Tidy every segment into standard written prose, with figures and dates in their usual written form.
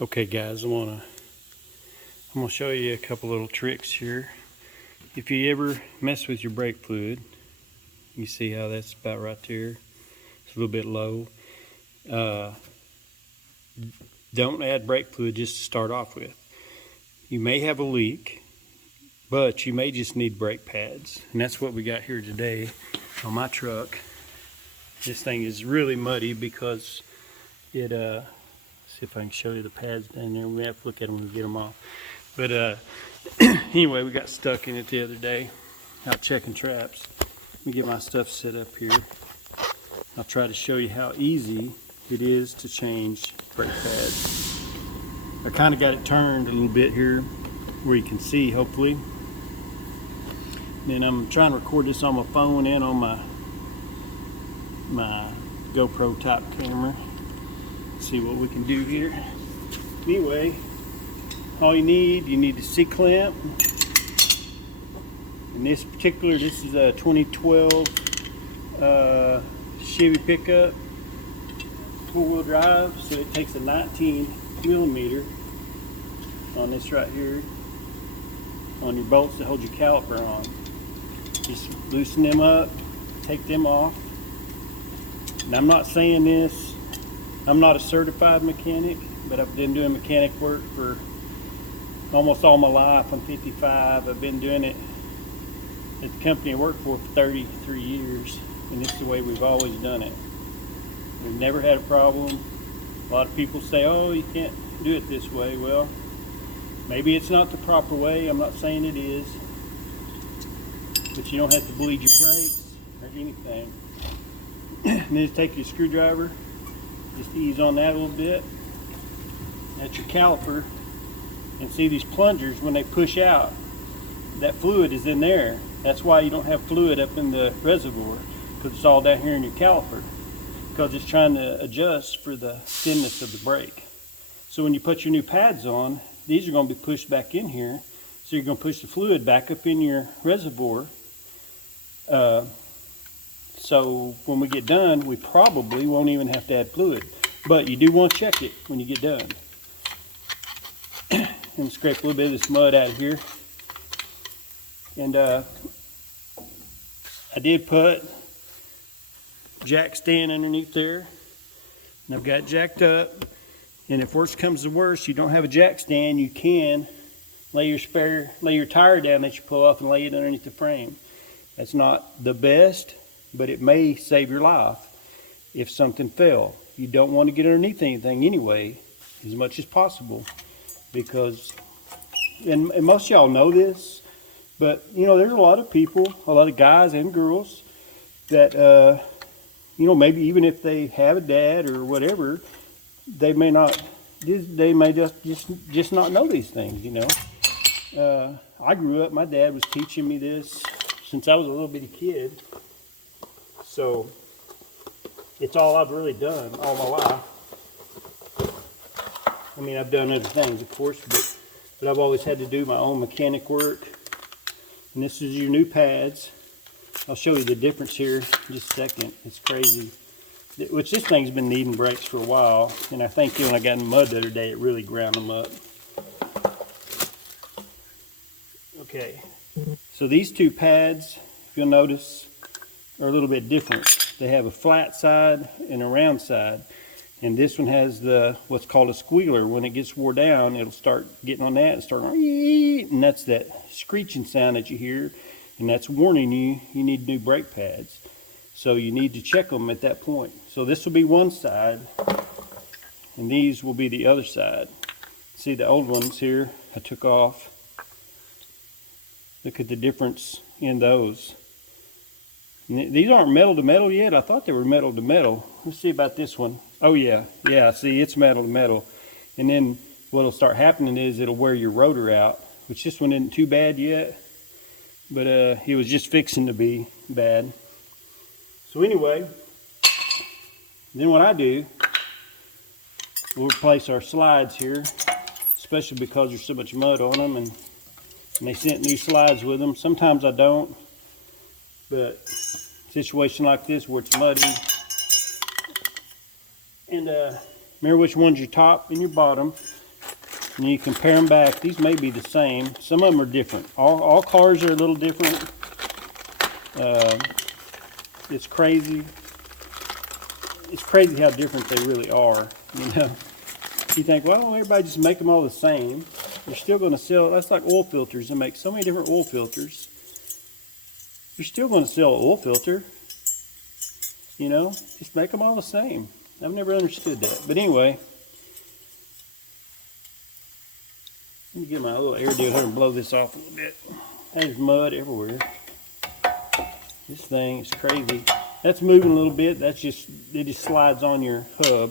Okay guys, I'm gonna show you a couple little tricks here. If you ever mess with your brake fluid, you see how that's about right there. It's a little bit low. Don't add brake fluid just to start off with. You may have a leak, but you may just need brake pads. And that's what we got here today on my truck. This thing is really muddy because it, see if I can show you the pads down there. We have to look at them and get them off. But anyway, we got stuck in it the other day, out checking traps. Let me get my stuff set up here. I'll try to show you how easy it is to change brake pads. I kind of got it turned a little bit here where you can see, hopefully. Then I'm trying to record this on my phone and on my GoPro type camera. See what we can do here. Anyway, all you need a C-clamp. In this particular, this is a 2012 Chevy pickup, four-wheel drive, so it takes a 19 millimeter on this right here, on your bolts that hold your caliper on. Just loosen them up, take them off. And I'm not saying this, I'm not a certified mechanic, but I've been doing mechanic work for almost all my life. I'm 55. I've been doing it at the company I work for 33 years, and this is the way we've always done it. We've never had a problem. A lot of people say, oh, you can't do it this way. Well, maybe it's not the proper way. I'm not saying it is, but you don't have to bleed your brakes or anything. And then just take your screwdriver, just ease on that a little bit. That's your caliper. And see these plungers, when they push out, that fluid is in there. That's why you don't have fluid up in the reservoir, because it's all down here in your caliper, because it's trying to adjust for the thinness of the brake. So when you put your new pads on, these are going to be pushed back in here, so you're going to push the fluid back up in your reservoir. So when we get done, we probably won't even have to add fluid, but you do want to check it when you get done. And scrape a little bit of this mud out of here. And I did put jack stand underneath there, and I've got it jacked up. And if worse comes to worse, you don't have a jack stand, you can lay your tire down that you pull off and lay it underneath the frame. That's not the best, but it may save your life if something fell. You don't want to get underneath anything anyway, as much as possible, because, and most of y'all know this, but you know, there's a lot of people, a lot of guys and girls that, you know, maybe even if they have a dad or whatever, they may just not know these things, you know. I grew up, my dad was teaching me this since I was a little bitty kid. So it's all I've really done all my life. I mean, I've done other things, of course, but I've always had to do my own mechanic work. And this is your new pads. I'll show you the difference here in just a second. It's crazy. Which this thing's been needing brakes for a while, and I think when I got in the mud the other day, it really ground them up. Okay, so these two pads, if you'll notice, are a little bit different. They have a flat side and a round side. And this one has what's called a squealer. When it gets wore down, it'll start getting on that and start, and that's that screeching sound that you hear, and that's warning you need new brake pads. So you need to check them at that point. So this will be one side, and these will be the other side. See the old ones here I took off. Look at the difference in those. And these aren't metal to metal yet. I thought they were metal to metal. Let's see about this one. Oh yeah, see, it's metal to metal. And then what'll start happening is it'll wear your rotor out, which this one isn't too bad yet, but it was just fixing to be bad. So anyway, then what I do, we'll replace our slides here, especially because there's so much mud on them, and they sent new slides with them. Sometimes I don't, but situation like this where it's muddy, and remember which one's your top and your bottom. And you compare them back. These may be the same. Some of them are different. All cars are a little different. It's crazy. It's crazy how different they really are. You know, you think, well, everybody just make them all the same. They're still going to sell. That's like oil filters. They make so many different oil filters. You're still going to sell an oil filter. You know, just make them all the same. I've never understood that. But anyway, let me get my little air deal here and blow this off a little bit. There's mud everywhere. This thing is crazy. That's moving a little bit. That's just, it just slides on your hub.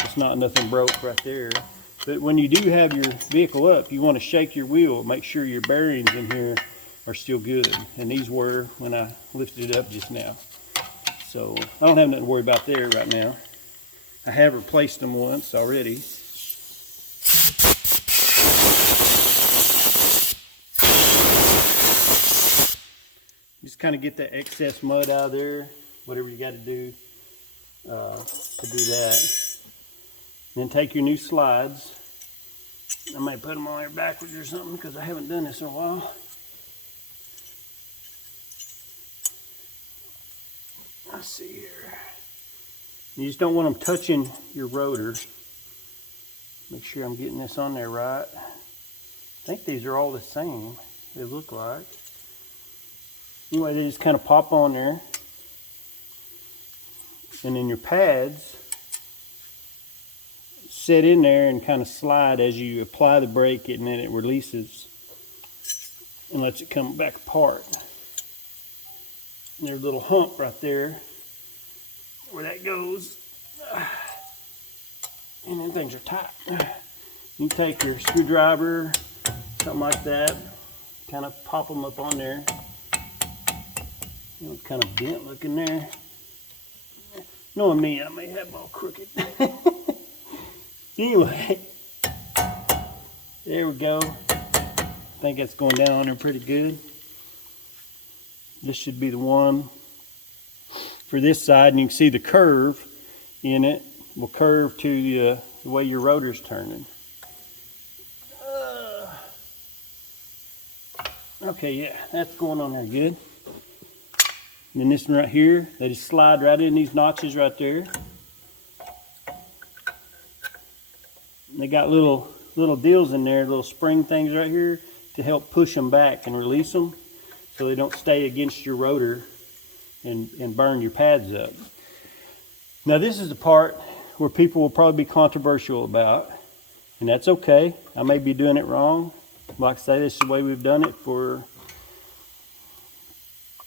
It's not nothing broke right there. But when you do have your vehicle up, you want to shake your wheel. Make sure your bearings in here are still good. And these were when I lifted it up just now. So I don't have nothing to worry about there right now. I have replaced them once already. Just kind of get that excess mud out of there, whatever you got to do that. And then take your new slides. I might put them on there backwards or something because I haven't done this in a while. Let's see here. You just don't want them touching your rotor. Make sure I'm getting this on there right. I think these are all the same, they look like. Anyway, they just kind of pop on there. And then your pads set in there and kind of slide as you apply the brake, and then it releases and lets it come back apart. And there's a little hump right there where that goes. And then things are tight. You take your screwdriver, something like that, kind of pop them up on there. You know, it's kind of bent looking there. Knowing me, I may have them all crooked. Anyway, there we go. I think that's going down on there pretty good. This should be the one for this side, and you can see the curve in it will curve to the way your rotor's turning. Okay, yeah, that's going on there good. And then this one right here, they just slide right in these notches right there. And they got little deals in there, little spring things right here to help push them back and release them so they don't stay against your rotor and burn your pads up. Now this is the part where people will probably be controversial about, and that's okay. I may be doing it wrong. Like I say, this is the way we've done it for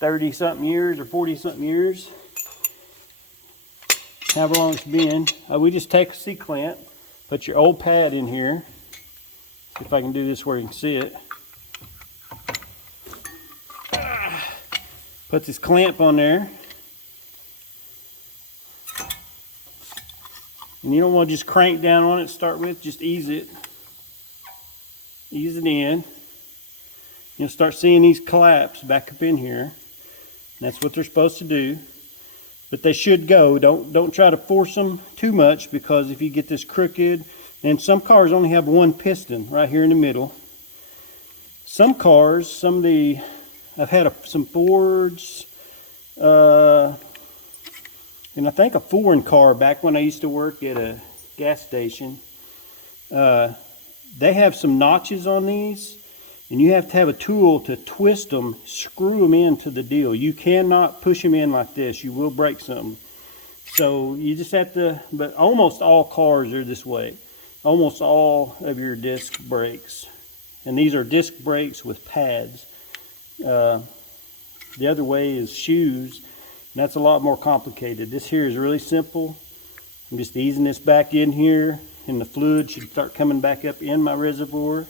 30-something years or 40-something years. However long it's been. We just take a C-clamp, put your old pad in here. See if I can do this where you can see it. Put this clamp on there. And you don't want to just crank down on it to start with, just ease it. Ease it in. You'll start seeing these collapse back up in here. And that's what they're supposed to do. But they should go. Don't try to force them too much, because if you get this crooked, and some cars only have one piston right here in the middle. Some cars, I've had some Fords, and I think a foreign car back when I used to work at a gas station. They have some notches on these, and you have to have a tool to twist them, screw them into the deal. You cannot push them in like this. You will break something. So you just have to, but almost all cars are this way. Almost all of your disc brakes. And these are disc brakes with pads. The other way is shoes. And that's a lot more complicated. This here is really simple. I'm just easing this back in here, and the fluid should start coming back up in my reservoir.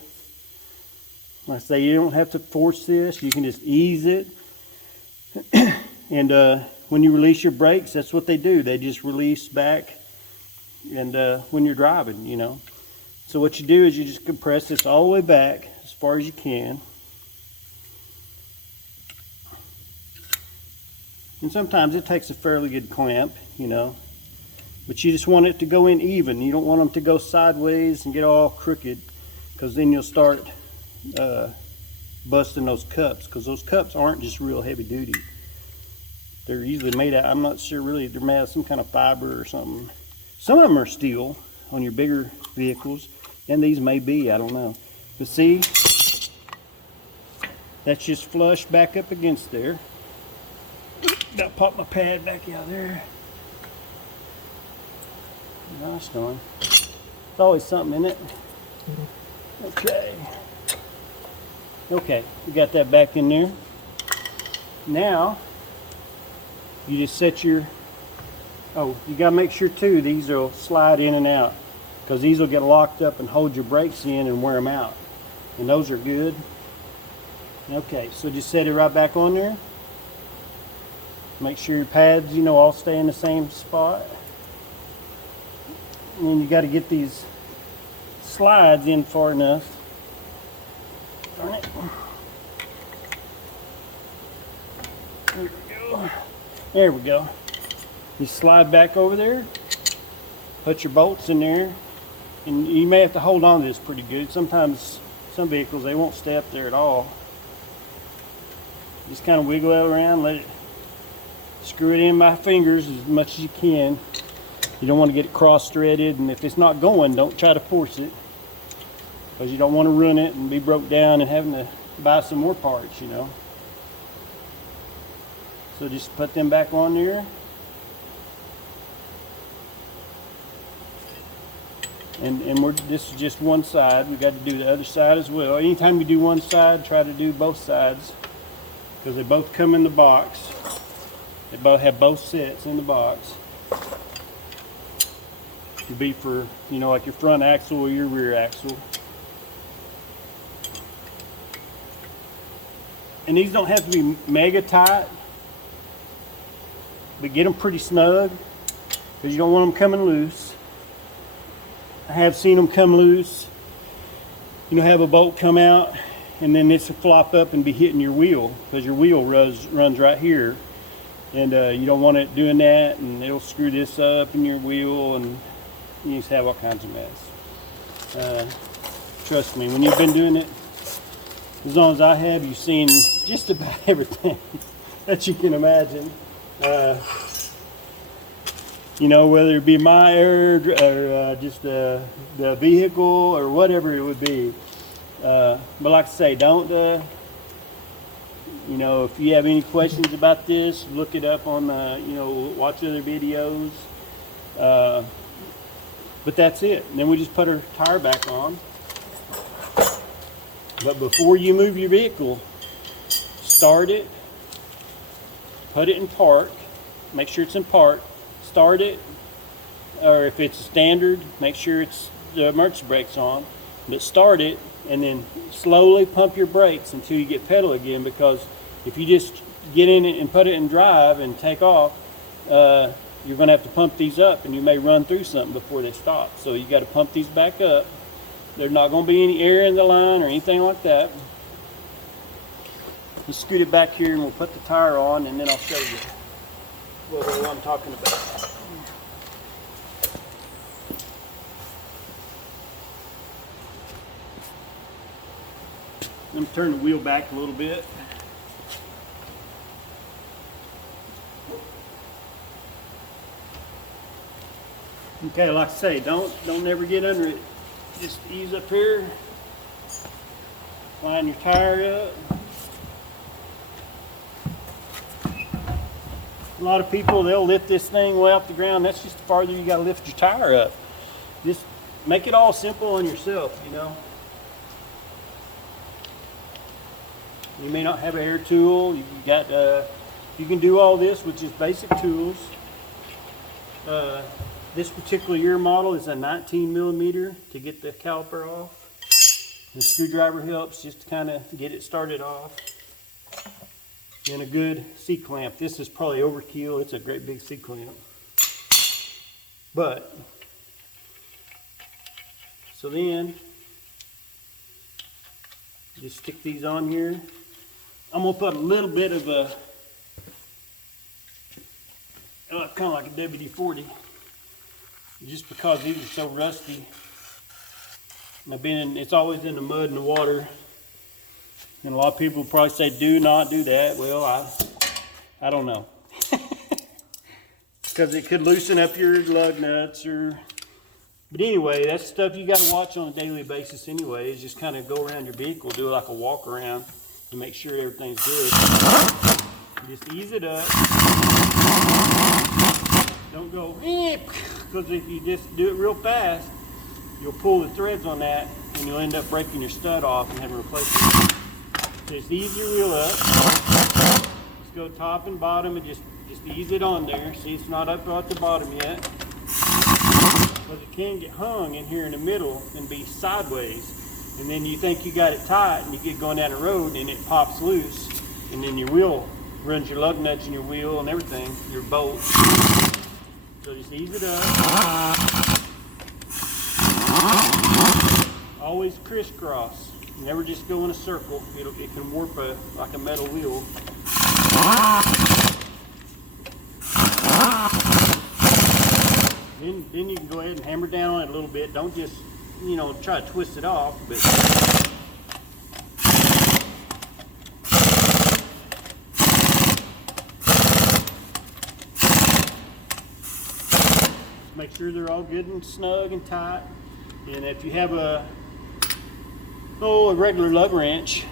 Like I say, you don't have to force this. You can just ease it. And when you release your brakes, that's what they do. They just release back, and when you're driving, you know. So what you do is you just compress this all the way back as far as you can. And sometimes it takes a fairly good clamp, you know. But you just want it to go in even. You don't want them to go sideways and get all crooked, because then you'll start busting those cups, because those cups aren't just real heavy duty. They're usually made out, I'm not sure really, they're made out of some kind of fiber or something. Some of them are steel on your bigger vehicles, and these may be, I don't know. But see, that's just flush back up against there. Gotta pop my pad back out there. Gosh darn. There's always something in it. Okay. Okay, we got that back in there. Now, you just set your, oh, you gotta make sure too, these will slide in and out, because these will get locked up and hold your brakes in and wear them out. And those are good. Okay, so just set it right back on there. Make sure your pads, you know, all stay in the same spot. And then you got to get these slides in far enough. Darn it. There we go. There we go. You slide back over there. Put your bolts in there. And you may have to hold on to this pretty good. Sometimes, some vehicles, they won't stay up there at all. Just kind of wiggle it around, let it, screw it in my fingers as much as you can. You don't want to get it cross-threaded, and if it's not going, don't try to force it, because you don't want to ruin it and be broke down and having to buy some more parts, you know. So just put them back on there. And this is just one side. We got to do the other side as well. Anytime you do one side, try to do both sides, because they both come in the box. They both have both sets in the box. Could be for, you know, like your front axle or your rear axle. And these don't have to be mega tight, but get them pretty snug, because you don't want them coming loose. I have seen them come loose. You know, have a bolt come out, and then this will flop up and be hitting your wheel, because your wheel runs right here. And you don't want it doing that, and it'll screw this up in your wheel, and you just have all kinds of mess. Trust me, when you've been doing it as long as I have, you've seen just about everything that you can imagine. You know, whether it be my error or just the vehicle or whatever it would be. But like I say, don't, you know, if you have any questions about this, look it up on, you know, watch other videos. But that's it. And then we just put our tire back on. But before you move your vehicle, start it, put it in park, make sure it's in park, start it, or if it's a standard, make sure it's the emergency brakes on, but start it and then slowly pump your brakes until you get pedal again, because if you just get in it and put it in drive and take off, you're going to have to pump these up, and you may run through something before they stop. So you got to pump these back up. There's not going to be any air in the line or anything like that. Just scoot it back here and we'll put the tire on, and then I'll show you what I'm talking about. Let me turn the wheel back a little bit. Okay, like I say, don't never get under it. Just ease up here, line your tire up. A lot of people, they'll lift this thing way off the ground. That's just the farther you gotta lift your tire up. Just make it all simple on yourself, you know. You may not have an air tool. You got, you can do all this with just basic tools. This particular year model is a 19 millimeter to get the caliper off. The screwdriver helps just to kind of get it started off. And a good C-clamp. This is probably overkill. It's a great big C-clamp. But, so then, just stick these on here. I'm going to put a little bit of a, kind of like a WD-40. Just because these are so rusty. It's always in the mud and the water. And a lot of people probably say, do not do that. Well, I don't know. Because it could loosen up your lug nuts but anyway, that's stuff you got to watch on a daily basis anyway. Is just kind of go around your vehicle, do like a walk around to make sure everything's good. Just ease it up. Don't go, because if you just do it real fast, you'll pull the threads on that and you'll end up breaking your stud off and having to replace it. So just ease your wheel up. Just go top and bottom and just ease it on there. See, it's not up at the bottom yet. Because it can get hung in here in the middle and be sideways. And then you think you got it tight and you get going down the road and it pops loose. And then your wheel runs your lug nuts in your wheel and everything, your bolts. So just ease it up. Always crisscross. Never just go in a circle. It can warp like a metal wheel. Then you can go ahead and hammer down on it a little bit. Don't just, try to twist it off, but make sure they're all good and snug and tight. And if you have a regular lug wrench,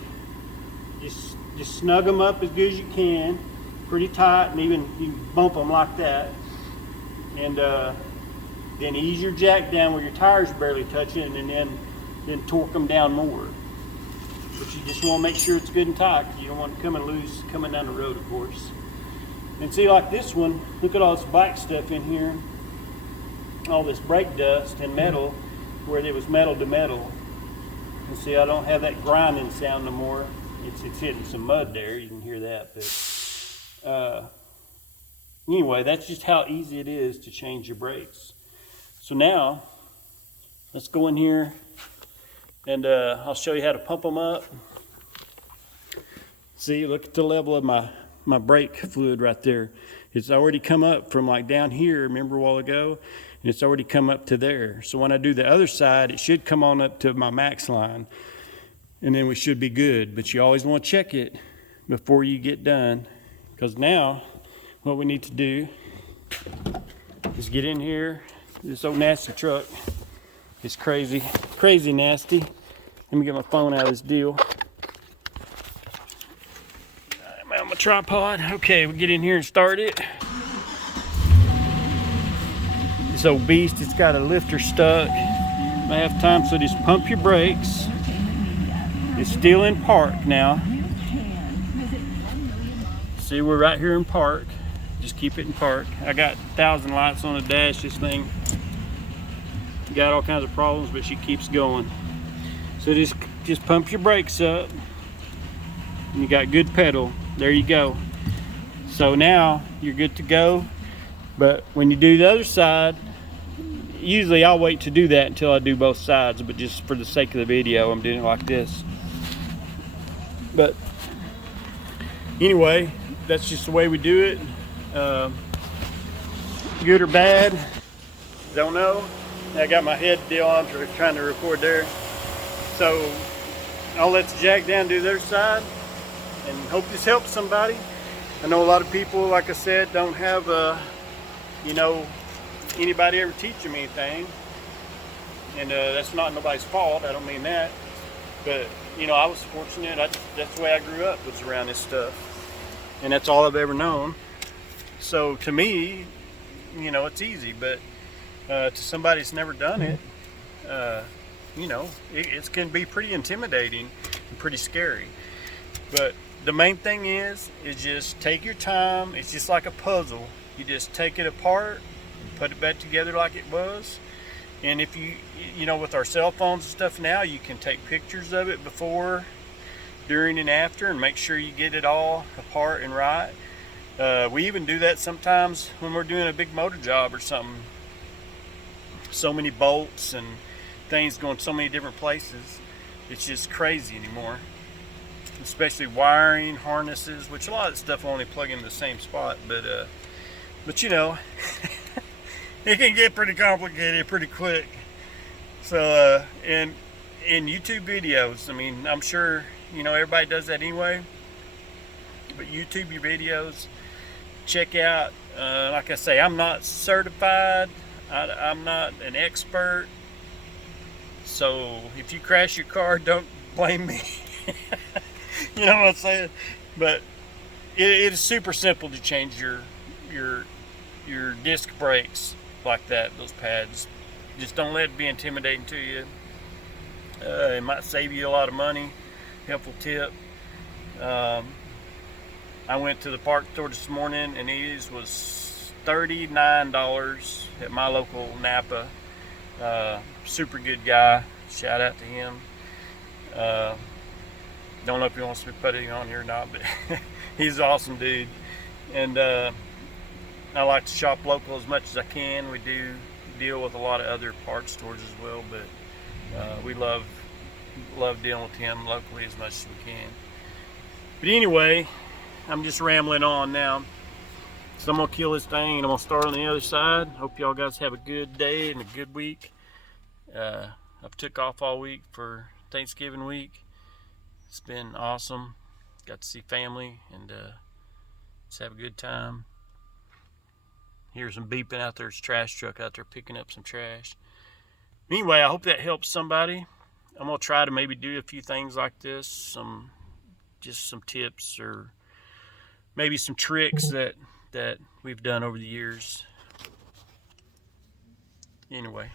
just snug them up as good as you can, pretty tight, and even you can bump them like that. And then ease your jack down where your tires barely touching, and then torque them down more. But you just want to make sure it's good and tight. You don't want it coming loose coming down the road, of course. And see, like this one, look at all this black stuff in here, all this brake dust and metal, where it was metal to metal. And see, I don't have that grinding sound no more. It's hitting some mud there. You can hear that, but anyway, that's just how easy it is to change your brakes. So now, let's go in here and I'll show you how to pump them up. See, look at the level of my brake fluid right there. It's already come up from like down here, remember a while ago? And it's already come up to there. So when I do the other side, it should come on up to my max line. And then we should be good. But you always want to check it before you get done. Because now, what we need to do is get in here. This old nasty truck is crazy nasty. Let me get my phone out of this deal. I'm on my tripod. Okay, we'll get in here and start it. This old beast, it's got a lifter stuck. I have time, so just pump your brakes. It's still in park now. See, we're right here in park. Just keep it in park. I got 1,000 lights on the dash. This thing got all kinds of problems, but she keeps going. So just pump your brakes up. And you got good pedal. There you go. So now you're good to go. But when you do the other side, usually I'll wait to do that until I do both sides, but just for the sake of the video, I'm doing it like this. But anyway, that's just the way we do it. Good or bad, don't know. I got my head deal on for trying to record there. So I'll let the jack down, do the other side, and hope this helps somebody. I know a lot of people, like I said, don't have anybody ever teach them anything, and that's not nobody's fault. I don't mean that, but I was fortunate. That's the way I grew up, was around this stuff, and that's all I've ever known. So to me, it's easy, but to somebody that's never done it, it can be pretty intimidating and pretty scary. But the main thing is just take your time. It's just like a puzzle. You just take it apart and put it back together like it was. And if you with our cell phones and stuff now, you can take pictures of it before, during, and after, and make sure you get it all apart and right. We even do that sometimes when we're doing a big motor job or something. So many bolts and things going so many different places. It's just crazy anymore. Especially wiring, harnesses, which a lot of stuff will only plug into the same spot, but it can get pretty complicated pretty quick. So and in YouTube videos. I mean, I'm sure, you know, everybody does that anyway. But YouTube your videos. Check out, like I say, I'm not certified. I'm not an expert. So if you crash your car, don't blame me. You know what I'm saying? But it is super simple to change your disc brakes like that, those pads. Just don't let it be intimidating to you. It might save you a lot of money. Helpful tip. I went to the parts store this morning and it was $39 at my local Napa. Super good guy. Shout out to him. Don't know if he wants to put it on here or not, but he's an awesome dude. And I like to shop local as much as I can. We do deal with a lot of other parts stores as well, but we love dealing with him locally as much as we can. But anyway, I'm just rambling on now. So I'm gonna kill this thing and I'm gonna start on the other side. Hope y'all guys have a good day and a good week. I've took off all week for Thanksgiving week. It's been awesome. Got to see family and just have a good time. Hear some beeping out there. It's a trash truck out there picking up some trash. Anyway, I hope that helps somebody. I'm gonna try to maybe do a few things like this, just some tips or maybe some tricks that we've done over the years. Anyway.